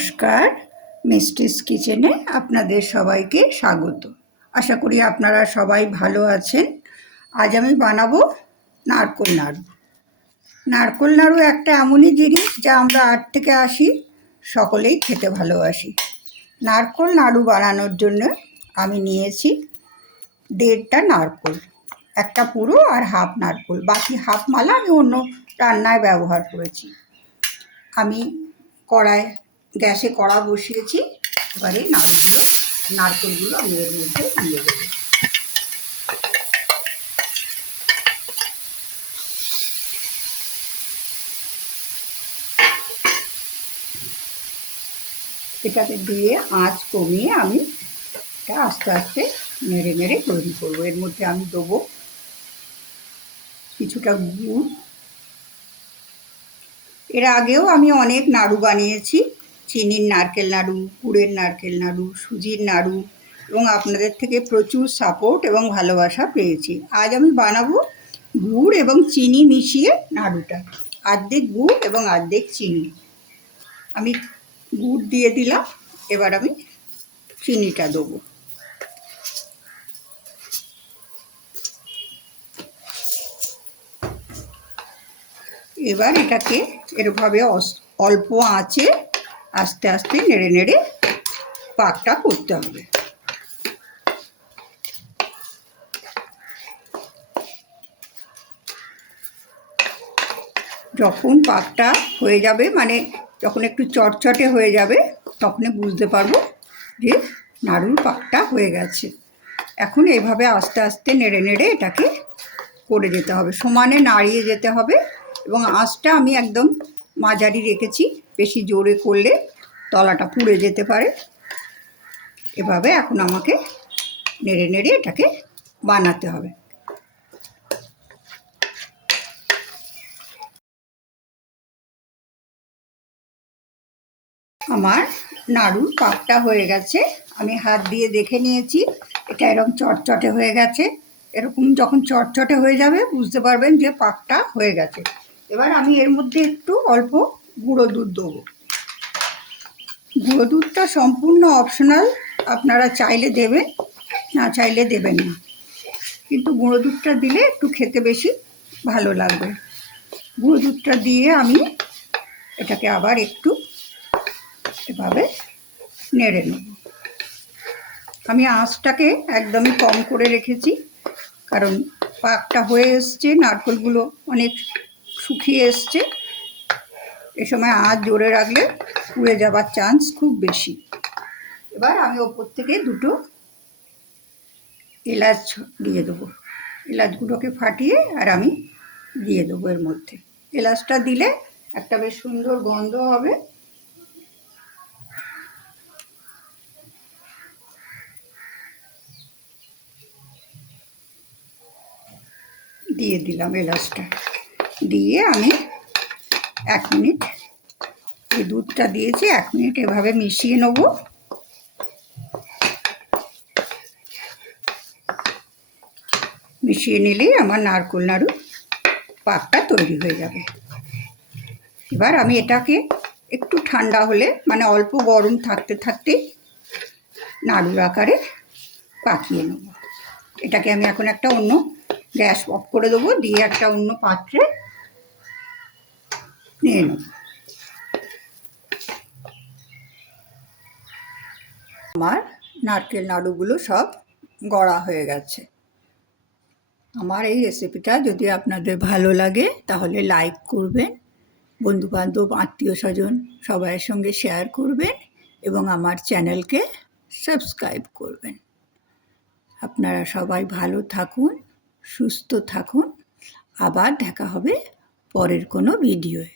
নমস্কার, মিষ্টিস কিচেনে আপনাদের সবাইকে স্বাগত। আশা করি আপনারা সবাই ভালো আছেন। আজ আমি বানাবো নারকোল নাড়ু। নারকোল নাড়ু একটা এমনই জিনিস যা আমরা 8 থেকে 80 সকলেই খেতে ভালোবাসি। নারকোল নাড়ু বানানোর জন্য আমি নিয়েছি 1.5টা নারকোল, একটা পুরো আর হাফ নারকোল, বাকি হাফ মালা আমি অন্য রান্নায় ব্যবহার করেছি। আমি গ্যাসে কড়া বসিয়েছি। এবারে নারকেলগুলো আমি এর মধ্যে দিয়ে দেবো। এটাকে দিয়ে আঁচ কমিয়ে আমি এটা আস্তে আস্তে নেড়ে নেড়ে তৈরি করবো। এর মধ্যে আমি দেবো কিছুটা গুড়। এর আগেও আমি অনেক নাড়ু বানিয়েছি, চিনির নারকেল নাড়ু, গুড়ের নারকেল নাড়ু, সুজির নাড়ু, এবং আপনাদের থেকে প্রচুর সাপোর্ট এবং ভালোবাসা পেয়েছি। আজ আমি বানাবো গুড় এবং চিনি মিশিয়ে নাড়ুটা, অর্ধেক গুড় এবং অর্ধেক চিনি। আমি গুড় দিয়ে দিলাম, এবার আমি চিনিটা দেবো। এবার এটাকে এরভাবে অল্প আঁচে আস্তে আস্তে নেড়ে নেড়ে পাকটা করতে হবে। যখন পাকটা হয়ে যাবে, মানে যখন একটু চটচটে হয়ে যাবে, তখনই বুঝতে পারবো যে নাড়ুর পাকটা হয়ে গেছে। এখন এইভাবে আস্তে আস্তে নেড়ে নেড়ে এটাকে করে যেতে হবে, সমানে নাড়িয়ে যেতে হবে, এবং আঁচটা আমি একদম মাঝারি রেখেছি। বেশি জোরে করলে তলাটা পুড়ে যেতে পারে। এভাবে এখন আমাকে নেড়ে নেড়ে এটাকে বানাতে হবে। আমার নাড়ুর পাকটা হয়ে গেছে। আমি হাত দিয়ে দেখে নিয়েছি, এটা এরকম চটচটে হয়ে গেছে। এরকম যখন চটচটে হয়ে যাবে বুঝতে পারবেন যে পাকটা হয়ে গেছে। এবার আমি এর মধ্যে একটু অল্প গুঁড়ো দুধ দেবো। গুঁড়ো দুধটা সম্পূর্ণ অপশনাল, আপনারা চাইলে দেবেন, না চাইলে দেবেন না, কিন্তু গুঁড়ো দুধটা দিলে একটু খেতে বেশি ভালো লাগবে। গুঁড়ো দুধটা দিয়ে আমি এটাকে আবার একটু এভাবে নেড়ে নেব। আমি আঁচটাকে একদমই কম করে রেখেছি, কারণ পাকটা হয়ে এসছে, নারকেলগুলো অনেক শুকিয়ে এসছে। এ সময় আঁচ জোরে রাখলে পুড়ে যাবার চান্স খুব বেশি। এবার আমি ওপর থেকে 2টো এলাচ দিয়ে দেবো। এলাচগুলোকে ফাটিয়ে আর আমি দিয়ে দেবো এর মধ্যে। এলাচটা দিলে একটা বেশ সুন্দর গন্ধ হবে। দিয়ে দিলাম এলাচটা, দিয়ে আমি 1 মিনিট, এই দুধটা দিয়েছি, 1 মিনিট এভাবে মিশিয়ে নেব। মিশিয়ে নিলেই আমার নারকেল নাড়ু পাকটা তৈরি হয়ে যাবে। এবার আমি এটাকে একটু ঠান্ডা হলে, মানে অল্প গরম থাকতে থাকতেই নাড়ুর আকারে পাকিয়ে নেব। এটাকে আমি এখন একটা অন্য গ্যাস অফ করে দেবো, দিয়ে একটা অন্য পাত্রে নিয়ে নেব। আমার নারকেল নাড়ুগুলো সব গড়া হয়ে গেছে। আমার এই রেসিপিটা যদি আপনাদের ভালো লাগে তাহলে লাইক করবেন, বন্ধুবান্ধব আত্মীয় স্বজন সবাইয়ের সঙ্গে শেয়ার করবেন, এবং আমার চ্যানেলকে সাবস্ক্রাইব করবেন। আপনারা সবাই ভালো থাকুন, সুস্থ থাকুন। আবার দেখা হবে পরের কোনো ভিডিওয়।